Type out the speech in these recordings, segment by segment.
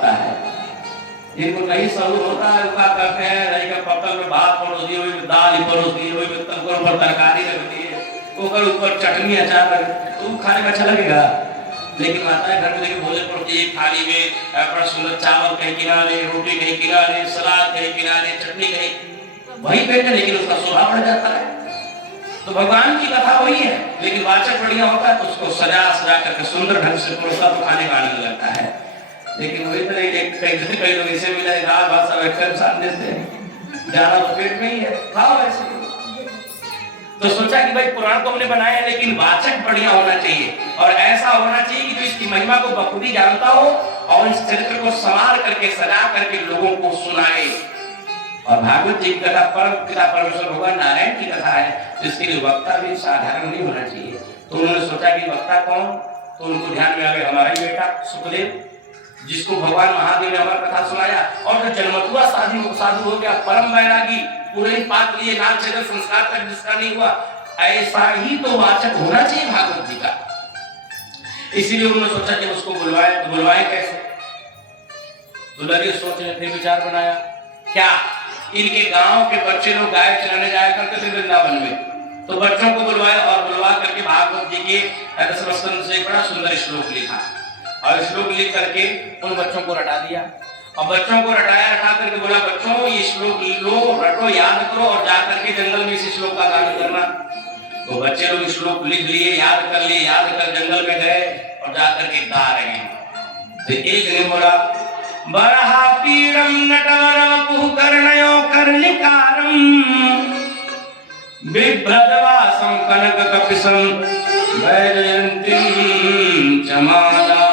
होता है। जिनको नहीं सहूर होता है उनका करते हैं नहीं का पत्तल में भात परोस दिए, वही में दाल ही परोस दिए, वही में तंकों पर तरकारी रख दिए, ओकर ऊपर चटनी अचार रख, तो खाने में अच्छा लगेगा। लेकिन माता घर में देखिए भोजन पड़ती है, थाली में बड़ा सुंदर चावल कहीं किनारे, रोटी कहीं किनारे, सलाद कहीं किनारे, चटनी कहीं, वही पेट है लेकिन उसका शोभा बढ़ जाता है। तो भगवान की कथा वही है, लेकिन वाचक बढ़िया होता है तो उसको सजा सजा करके सुंदर ढंग से परोसा तो खाने का आनंद लगता है। लेकिन वही तरह कई लोग इसे मिला दाल भात सब एक साथ देते हैं, जाना तो पेट में ही है, खाओ ऐसे। तो सोचा कि भाई पुराण तो हमने बनाया है लेकिन वाचक बढ़िया होना चाहिए, और ऐसा होना चाहिए कि जो इसकी महिमा को बखूबी जानता हो और इस चरित्र को संवार करके सजा करके लोगों को सुनाए। और भागवत जी की कथा परम पिता परमेश्वर भगवान नारायण की कथा है, जिसके लिए वक्ता भी साधारण नहीं होना चाहिए। तो उन्होंने सोचा कि वक्ता कौन, तो उनको ध्यान में आ गया हमारा ही बेटा सुखदेव, जिसको भगवान महादेव ने हमारा कथा सुनाया, और जो जन्मतुआ साधु हो गया, परम वैरागी, पूरे पाप लिए नाम चेतन संस्कार तक जिसका नहीं हुआ, ऐसा ही तो वाचक होना चाहिए भागवत जी का। इसीलिए उन्होंने सोचा कि उसको बुलवाए, तो बुलवाए कैसे। तो लगे सोचने, फिर विचार बनाया क्या इनके गांव के बच्चे लोग गाय चलाने जाया करते थे वृंदावन में, तो बच्चों को बुलवाए और बुलवा करके भागवत जी के दसम स्कंद से बड़ा सुंदर श्लोक लिखा, और श्लोक लिख करके उन बच्चों को रटा दिया। और बच्चों को रटाया, रटा करके बोला बच्चों ये श्लोक लो, रटो, याद करो और जा करके जंगल में इस श्लोक का गान करना। तो बच्चे लोग श्लोक लिख लिए, याद कर लिए, याद कर जंगल में गए और जा करके गा रहे हैं। तो एक ने बोला बरहा पीड़म नटवरवपुः कर्णयो कर्णिकारं बिभ्रदवासं कनककपिशं वैजयन्तीं चमाला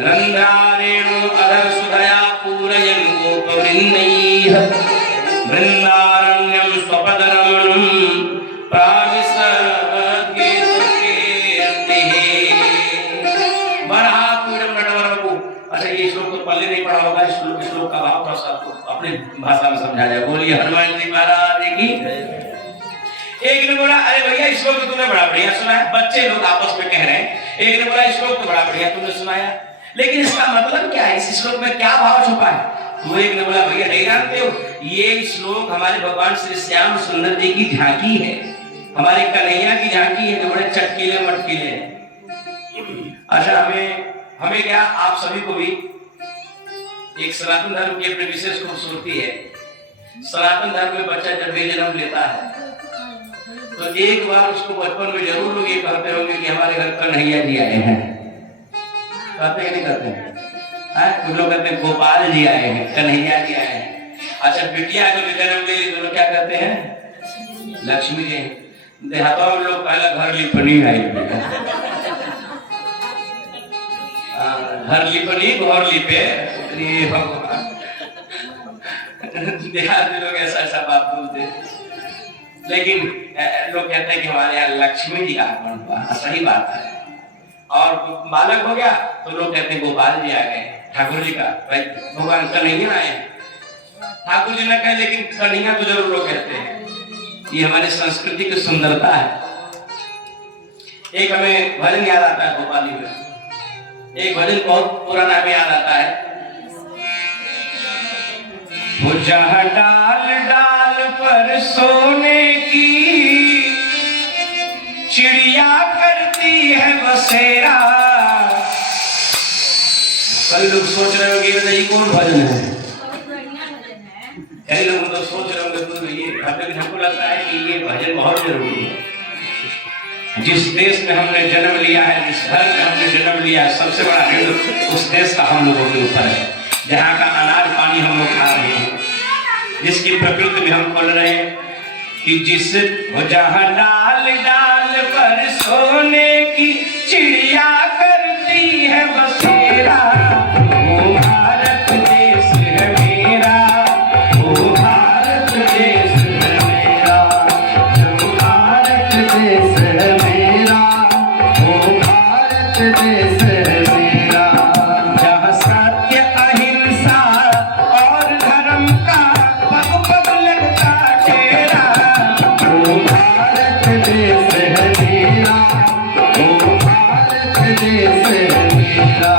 रन्ध्रारेणु अधरसुधया पूरयन् गोपवृन्दैः वृन्दारण्यं स्वपदरमणं अच्छा ये श्लोक तो पहले नहीं पढ़ा होगा, श्लोक का भाव थोड़ा आपको अपनी भाषा में समझा जाए। बोलिए हनुमान जी महाराज की। एक ने बोला अरे भैया श्लोक तो तूने बड़ा बढ़िया सुनाया, बच्चे लोग आपस में कह रहे हैं। एक ने बोला श्लोक तो बड़ा बढ़िया तूने सुनाया, लेकिन इसका मतलब क्या है, इस श्लोक में क्या भाव छुपा है। तो एक ने बोला भैया नहीं जानते हो, ये श्लोक हमारे भगवान श्री श्याम सुंदर जी की झांकी है, हमारे कन्हैया की झांकी है, जो बड़े चटकीले मटकीले हैं। अच्छा हमें क्या, आप सभी को भी एक सनातन धर्म की अपनी विशेष खूबसूरती है। सनातन धर्म में बच्चा जब भी जन्म लेता है तो एक बार उसको बचपन में जरूर लोग ये कहते होंगे कि हमारे घर कन्हैया जी आए हैं। कहते हैं नहीं कहते हैं? कुछ लोग कहते हैं गोपाल जी आए हैं, कन्हैया जी आए हैं। अच्छा बिटिया जो जन्म ले तो लोग क्या कहते हैं, लक्ष्मी जी। देहातों में लोग पहला घर लिपनी आई, घर लिपनी घर लिपे, भगवान देहात में लोग ऐसा ऐसा बात बोलते। लेकिन लोग कहते हैं कि हमारे यहाँ लक्ष्मी जी का आगमन हुआ, सही बात है। और बालक हो गया तो लोग कहते हैं गोपाल जी आ गए, ठाकुर जी का भगवान कन्हैया आए। ठाकुर जी ने कहे लेकिन कन्हैया तो जरूर लोग कहते हैं। ये हमारी संस्कृति की सुंदरता है। एक हमें भजन याद आता है गोपाली में, एक भजन बहुत पुराना हमें याद आता है। जहाँ डाल डाल पर सोने की चिड़िया करती है बसेरा। कई लोग सोच रहे होंगे ये कौन भजन है, कई लोग तो सोच रहे होंगे तो ये भजन, हमको लगता है कि ये भजन बहुत जरूरी है। जिस देश में हमने जन्म लिया है, जिस धर्म में हमने जन्म लिया है, सबसे बड़ा ऋण उस देश का हम लोगों के ऊपर है, जहाँ का अनाज पानी हम लोग खा रहे हैं, जिसकी प्रकृति में हम पल रहे हैं। कि जिस जहाँ डाल डाल पर सोने की चिड़िया करती है बसेरा, वो भारत देश है मेरा, वो भारत देश है मेरा, वो भारत देश है मेरा, वो भारत देश है मेरा। जहाँ सत्य अहिंसा और धर्म का पग पग लगता तेरा, वो भारत देश है मेरा, वो भारत देश है मेरा।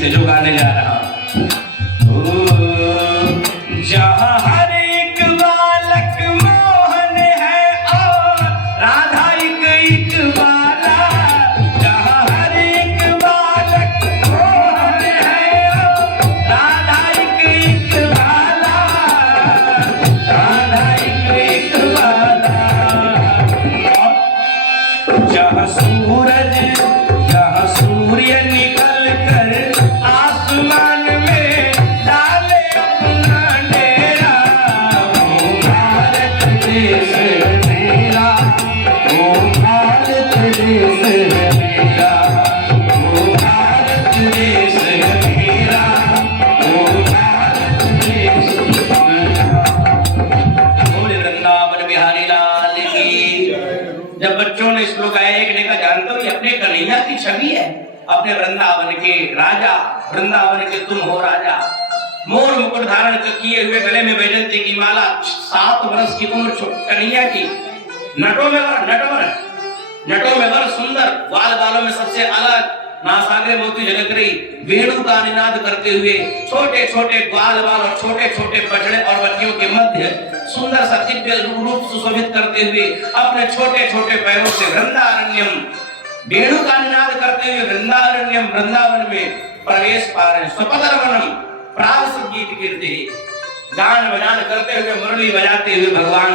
से जो गाने जा रहा जहाँ हर एक बालक मोहन है और राधा एक बाला, जहाँ हर एक बालक मोहन है और राधा एक बाला, राधा एक बाला। जहाँ सूर्य निकल कर आसमान में डाले अपना डेरा, ओ भारत देश मेरा, ओ भारत देश मेरा, ओ भारत देश मेरा, ओ भारत देश मेरा। बोले वृंदावन बिहारी लाल की। जब बच्चों ने श्लोक गाया, एक ने कहा जानते हो ये अपने कन्हैया की छवि है, अपने वृंदावन के राजा, वृंदावन के तुम हो राजा। मोर मुकुट धारण किए हुए, गले में वैजयंती की माला, 7 वर्ष की उम्र कन्हैया की, नटों में वर सुंदर, बाल बालों में सबसे अलग, नासाग्रे मोती झलक रही, वेणु का निनाद करते हुए, छोटे छोटे ग्वाल बाल और छोटे छोटे बछड़े और बच्चियों के मध्य सुंदर सा दिव्य रूप सुशोभित करते हुए अपने छोटे छोटे पैरों से वृंदारण्यम, वेणु का निनाद करते हुए वृंदारण्यम, वृंदावन में प्रवेश पा रहे हैं। स्वपदरवनम प्रास गीत कीर्ति, गान बजान करते हुए, मुरली बजाते हुए भगवान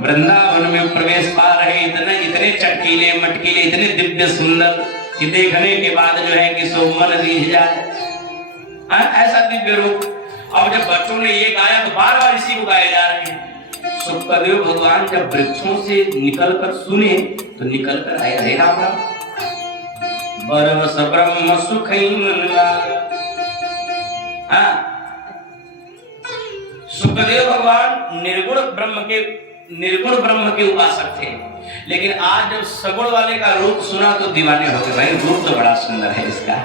वृंदावन में प्रवेश पा रहे। इतने चटकीले मटकीले, इतने दिव्य सुंदर कि देखने के बाद जो है कि सो मन रीझ जाए, ऐसा दिव्य रूप। और जब बच्चों ने ये गाया तो बार बार इसी को गाए जा रहे हैं। सुखदेव भगवान जब वृक्षों से निकलकर सुने तो निकलकर आए, हरे राम राम बरवस ब्रह्म सुखई मन लागा। सुखदेव भगवान निर्गुण ब्रह्म के उपासक थे, लेकिन आज जब सगुण वाले का रूप सुना तो दीवाने हो गए। भाई रूप तो बड़ा सुंदर है इसका।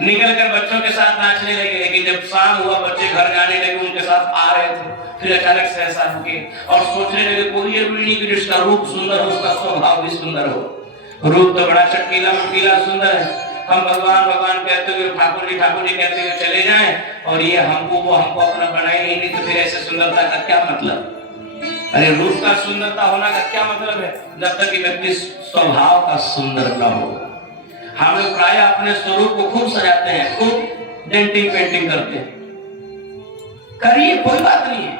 निकलकर बच्चों के साथ नाचने लगे, लेकिन जब शाम हुआ बच्चे घर जाने लगे, उनके साथ आ रहे थे, फिर अचानक से ऐसा हो गया और सोचने लगे कोई जरूरी नहीं कि जिसका रूप सुंदर हो उसका स्वभाव भी सुंदर हो। रूप तो बड़ा चटकीला मटकीला सुंदर है, हम भगवान भगवान कहते हुए, ठाकुर जी कहते हुए चले जाएं और ये हमको अपना बनाए ही नहीं, तो फिर ऐसे सुंदरता का क्या मतलब? अरे रूप का सुंदरता होना का क्या मतलब है? जब तक कि व्यक्ति स्वभाव का सुंदर न हो। हम लोग प्राय अपने स्वरूप को खूब सजाते हैं, खूब डेंटिंग पेंटिंग करते हैं, करिए कोई बात नहीं है,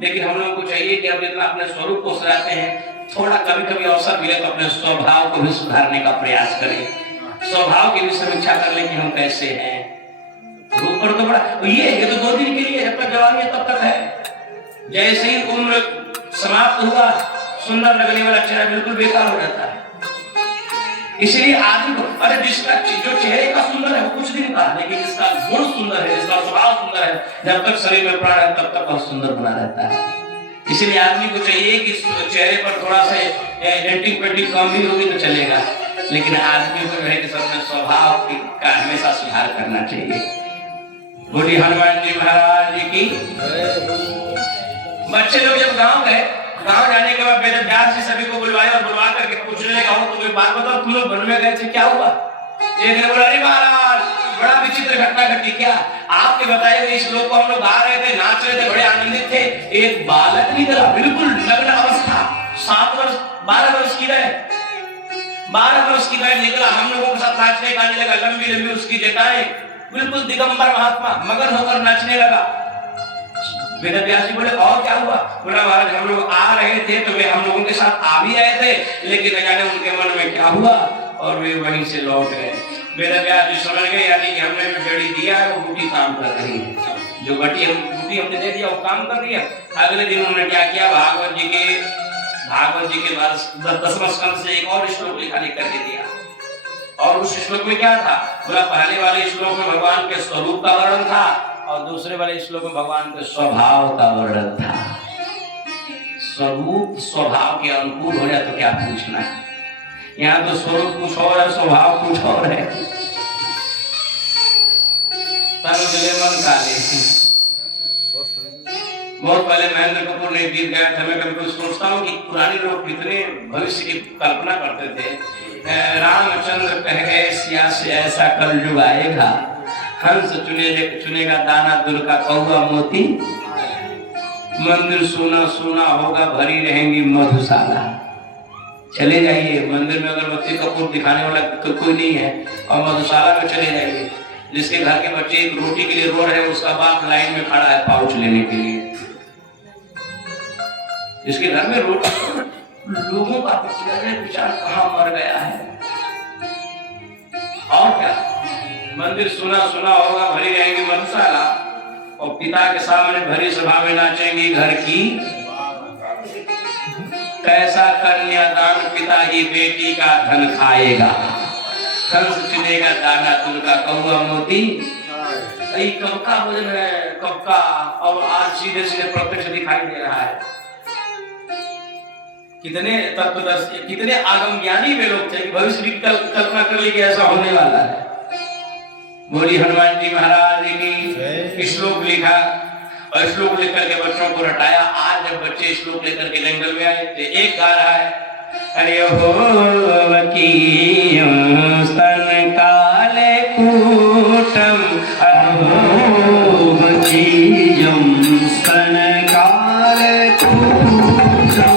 लेकिन हम लोगों को चाहिए कि हम जितना अपने स्वरूप को सजाते हैं, थोड़ा कभी कभी अवसर मिले तो अपने स्वभाव को भी सुधारने का प्रयास करें, स्वभाव की भी समीक्षा कर लें कि हम कैसे हैं। रूप पर तो बड़ा ये तो 2 दिन के लिए, जब तक जवानी है तब तक है। जैसे ही उम्र समाप्त हुआ, सुंदर लगने वाला चेहरा बिल्कुल बेकार हो जाता है। इसलिए आदमी को, अरे जिसका जो चेहरे का सुंदर है वो कुछ दिन का, लेकिन जिसका गुण सुंदर है, जिसका स्वभाव सुंदर है, जब तक शरीर में प्राण है तब तक बहुत सुंदर बना रहता है। इसलिए आदमी को चाहिए कि चेहरे पर थोड़ा सा डेंटिंग पेंटिंग कम भी होगी तो चलेगा, लेकिन आदमी को जो है कि सबने स्वभाव का हमेशा सुधार करना चाहिए। बोली हनुमान जी महाराज की। बच्चे लोग जब गांव गए, गांव जाने के बाद वेद व्यास जी सभी को बुलवाए और बुलवा करके पूछने लगा, तुम्हें बात बताओ, तुम लोग वन में गए थे, क्या हुआ? एक ने बोला, अरे महाराज बड़ा विचित्र घटना घटी। क्या? आपके बताए हुए इस श्लोक को हम लोग गा रहे थे, नाच रहे थे, बड़े आनंदित थे, एक बालक निकला, बिल्कुल नग्न अवस्था, 12 वर्ष की रहे, 12 वर्ष की वह निकला, हम लोगों के साथ नाचने गाने लगा, लंबी लंबी उसकी जटाएं, बिल्कुल दिगंबर महात्मा मगन होकर नाचने लगा। वेद व्यास जी बोले, और क्या हुआ? बोला, महाराज हम लोग आ रहे थे तो वे हम लोगों के साथ आ भी आए थे, लेकिन न जाने उनके मन में क्या हुआ और वे वहीं से लौट गए। वेद व्यास जी समझ गए, यानी कि हमने जो बेड़ी दिया है वो बूटी काम कर रही है, जो बूटी हमने दे दिया वो काम कर रही है। अगले दिन उन्होंने क्या किया, भागवत जी के बाद 10वें स्कंद से एक और श्लोक लिख करके दिया, और उस श्लोक में क्या था? बोला, पहले वाले श्लोक में भगवान के स्वरूप का वर्णन था और दूसरे वाले श्लोक में भगवान के स्वभाव का वर्णन था। स्वरूप स्वभाव के अनुकूल हो जाए तो क्या पूछना है, यहाँ तो स्वरूप कुछ और है, स्वभाव कुछ और है। मन काले। बहुत पहले महेंद्र कपूर ने गीत गाया था, मैं कभी सोचता हूँ कि पुराने लोग कितने भविष्य की कल्पना करते थे। रामचंद्र कहे सिया से ऐसा कलयुग आएगा, हंस चुनेगा दाना दुल का कौआ मोती, मंदिर सोना सोना होगा भरी रहेंगी मधुशाला। चले जाइए मंदिर में अगरबत्ती कपूर दिखाने वाला कोई नहीं है, और मधुशाला में चले जाइए जिसके घर के बच्चे रोटी के लिए रो रहे हैं, उसका बाप लाइन में खड़ा है पाउच लेने के लिए। जिसके घर में रोटी, लोगों का विचार कहाँ मर गया है। और क्या, मंदिर सुना सुना होगा भरी रहेंगी मधुशाला, और पिता के सामने भरी सभा में नाचेंगी घर की। कैसा कन्यादान पिता ही बेटी का धन खाएगा, कंस चुनेगा दाना तुल का कौआ मोती। कब का भोजन है, कब का, और आज सीधे सीधे प्रत्यक्ष दिखाई दे रहा है। कितने तत्वदर्शी, कितने आगम ज्ञानी वे लोग थे, भविष्य की कल्पना कर ली कि ऐसा होने वाला है। बोली हनुमान जी महाराज की श्लोक लिखा, और श्लोक लिख करके बच्चों को रटाया। आज जब बच्चे श्लोक लेकर के जंगल में आए तो एक गा रहा है, अरे हो स्तन काले कूटम, स्तन काले कूटम,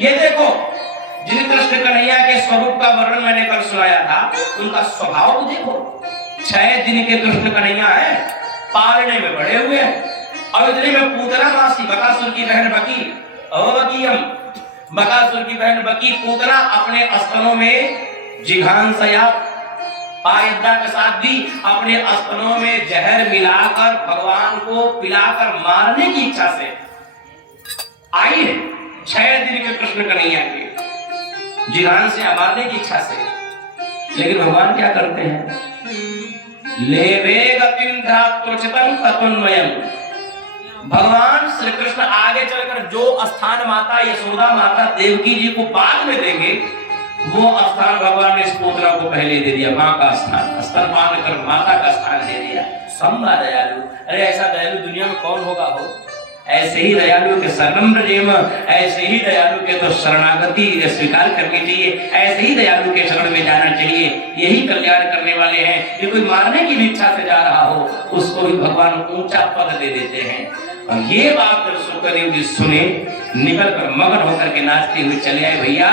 ये देखो जिन कृष्ण कन्हैया के स्वरूप का वर्णन मैंने कल सुनाया था, उनका स्वभाव देखो। 6 दिन के कृष्ण कन्हैया है, पालने में बड़े हुए हैं, और इतने में पूतना मासी बकासुर की बहन बकी, बकासुर की बहन बकी पूतना अपने स्तनों में जिघांसया पायदा के साथ भी अपने स्तनों में जहर मिलाकर भगवान को पिलाकर मारने की इच्छा से आई है। 6 दिन के कृष्ण कन्हैया के जिघान से मारने की इच्छा से, लेकिन भगवान क्या करते हैं, भगवान श्री कृष्ण आगे चलकर जो स्थान माता यशोदा माता देवकी जी को बाद में देंगे, वो स्थान भगवान ने इस पुत्रा को पहले दे दिया। माँ का स्थान, स्तनपान कर माता का स्थान दे दिया। संभा दयालु, अरे ऐसा दयालु दुनिया में कौन होगा हो। ऐसे ही दयालु के सनम्र जेम, ऐसे ही दयालु के तो शरणागति स्वीकार करनी चाहिए, ऐसे ही दयालु के शरण में जाना चाहिए। यही कल्याण करने वाले हैं। ये कोई मारने की इच्छा से जा रहा हो, उसको भी भगवान ऊंचा पद दे देते हैं। और ये बात जब सुखदेव जी सुने, निकल कर मगन होकर के नाचते हुए चले आए। भैया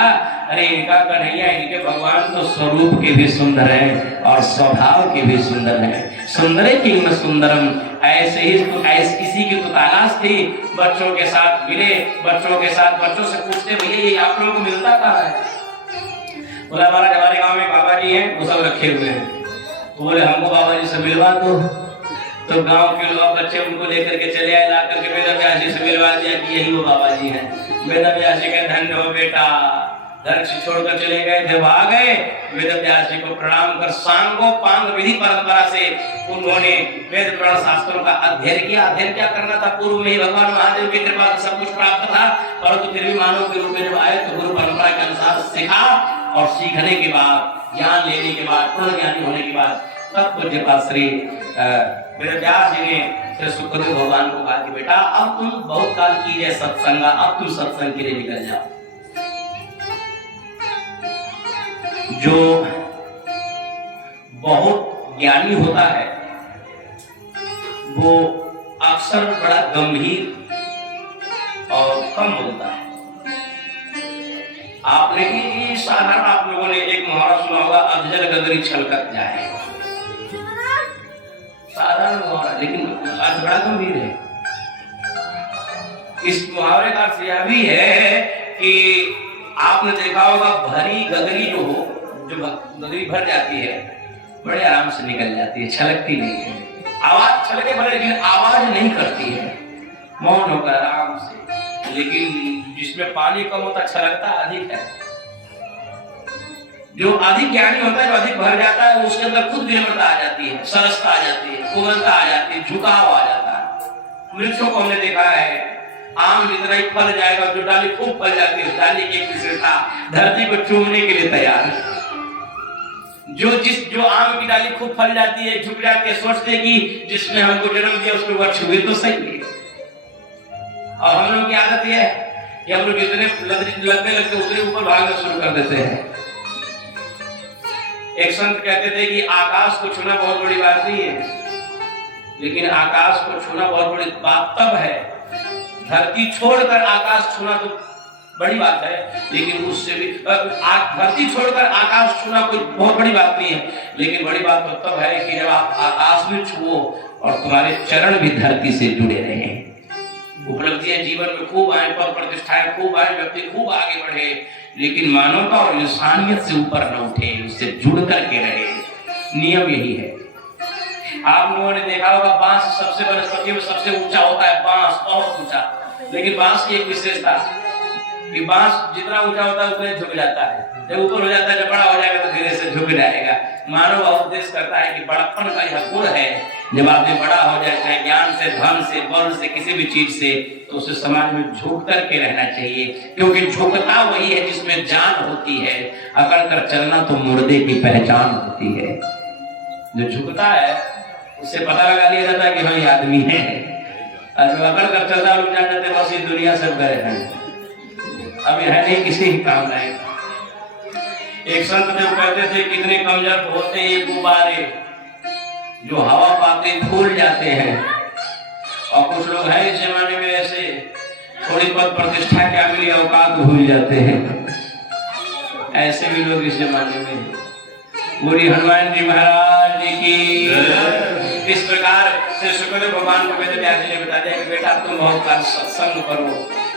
अरे इनका कन्हैया, इनके भगवान तो स्वरूप के भी सुंदर है और स्वभाव के भी सुंदर है। सुंदरे किंग सुंदरम, ऐसे ही इसी की तो तलाश थी। बच्चों के साथ मिले, बच्चों से पूछते भैया ये आप लोगों को मिलता कहाँ है। बोला महाराज हमारे गांव में बाबा जी हैं, वो सब रखे हुए हैं। तो बोले हमको बाबा जी से मिलवा दो। तो गांव के लोग बच्चे उनको लेकर के चले आए, ला करके वेद व्यास जी से मिलवा दिया कि यही वो बाबा जी हैं। वेद व्यास जी के धन्य हो बेटा, घर से छोड़कर चले गए थे, आ गए। वेद व्यास जी को प्रणाम कर सांगो पांग विधि परंपरा से उन्होंने वेद पुराण शास्त्रों का अध्ययन किया। अध्ययन क्या करना था, पूर्व में ही भगवान महादेव की कृपा से सब कुछ प्राप्त था, परंतु फिर भी मानव के रूप में जब आए तो गुरु परंपरा के अनुसार सीखा, और सीखने के बाद, ज्ञान लेने के बाद, पूर्ण ज्ञानी होने के बाद, तब पूज्यपाद श्री वेद व्यास जी ने श्री सुखदेव भगवान को कहा कि बेटा अब तुम बहुत काल कीजिए सत्संग, अब तुम सत्संग के लिए निकल जाओ। जो बहुत ज्ञानी होता है वो अक्सर बड़ा गंभीर और कम बोलता है। आपने ही साधारण आप लोगों ने एक मुहावरा सुना होगा, अधजल गगरी छलकत जाए, साधारण मुहावरा लेकिन अर्थ बड़ा गंभीर है। इस मुहावरे का अर्थ यह भी है कि आपने देखा होगा भरी गगरी जो हो, जो गगरी भर जाती है बड़े आराम से निकल जाती है, छलकती नहीं है। आवाज छलके भरे लेकिन आवाज नहीं करती है, मौन होकर आराम से। लेकिन जिसमें पानी कम होता छलकता अधिक है। जो अधिक ज्ञानी होता है, जो अधिक भर जाता है, उसके अंदर खुद विनम्रता आ जाती है, सरसता आ जाती है, कोमलता आ जाती है, झुकाव आ जाता है। वृक्षों को हमने देखा है, आम जितना ही फल जाएगा, जो डाली खूब फल जाती है, डाली की एक विशेषता धरती को चूमने के लिए तैयार है। जो आम की डाली खूब फल जाती है, झुक जाती है, सोचते कि जिसने हमको जन्म दिया उसको वह छुए तो सही है। और हम लोग की आदत यह है कि हम लोग जितने लगते लगते उतने ऊपर भागना शुरू कर देते हैं। एक संत कहते थे कि आकाश को छूना बहुत बड़ी बात नहीं है, लेकिन आकाश को छूना बहुत बड़ी बात तब है, धरती छोड़कर आकाश छूना तो बड़ी बात है, लेकिन उससे भी धरती छोड़कर आकाश छूना कोई बहुत बड़ी बात नहीं है, लेकिन बड़ी बात तो तब है कि जब आप आकाश में छुओ और तुम्हारे चरण भी धरती से जुड़े रहे। उपलब्धियां जीवन में खूब आए, पद प्रतिष्ठाएं खूब आए, व्यक्ति खूब आगे बढ़े, लेकिन मानवता और इंसानियत से ऊपर न उठे, उससे जुड़ करके रहे। नियम यही है। आप लोगों ने देखा होगा बांस सबसे वनस्पतियों में सबसे ऊंचा होता है, बांस बहुत ऊंचा। लेकिन बांस की एक विशेषता कि बांस जितना ऊंचा होता है उतना झुक जाता है, जब ऊपर हो जाता है, जब बड़ा हो जाएगा तो धीरे से झुक जाएगा। मानव उपदेश करता है कि बड़प्पन का यह गुण है, जब आदमी बड़ा हो जाए, चाहे ज्ञान से, धन से, बल से, किसी भी चीज से, तो उसे समाज में झुक करके रहना चाहिए, क्योंकि झुकता वही है जिसमें जान होती है। अकड़ कर चलना तो मुर्दे की पहचान होती है। जो झुकता है उससे पता लगा लिया जाता है कि हाँ ये आदमी है, और जो अकड़ कर चलता है लोग जान जाते बस ये दुनिया सब गए हैं, अब यह नहीं किसी ही काम आएगा। एक संत जो कहते थे कितने कमजोर होते हैं ये गुब्बारे, जो हवा पाते फूल जाते हैं। और कुछ लोग हैं इस जमाने में ऐसे, थोड़ी पद प्रतिष्ठा क्या मिली औकात भूल जाते हैं, ऐसे भी लोग इस जमाने में। बोली हनुमान जी महाराज की। इस प्रकार से शुक्रदेव भगवान को वेद व्यास जी ने बता दिया कि बेटा तुम बहुत बार सत्संग करो,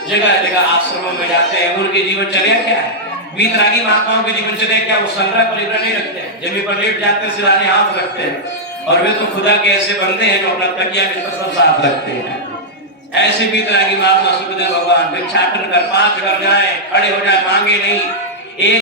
जगह जगह आश्रमों में जाते हैं। उनके जीवन चर्या क्या है? वीतरागी महात्माओं के जीवन चर्या क्या? वो संग्रह पर निग्रह नहीं रखते हैं, जमीन पर लेट जाते हैं, सिराने हाथ रखते हैं, और वे तो खुदा के ऐसे बंदे हैं जो अपना तकिया बिस्तर सब साथ रखते हैं। ऐसे वीतरागी महात्मा सुखदेव भगवान भिक्षाटन कर 5 घर जाए, खड़े हो जाए, मांगे नहीं,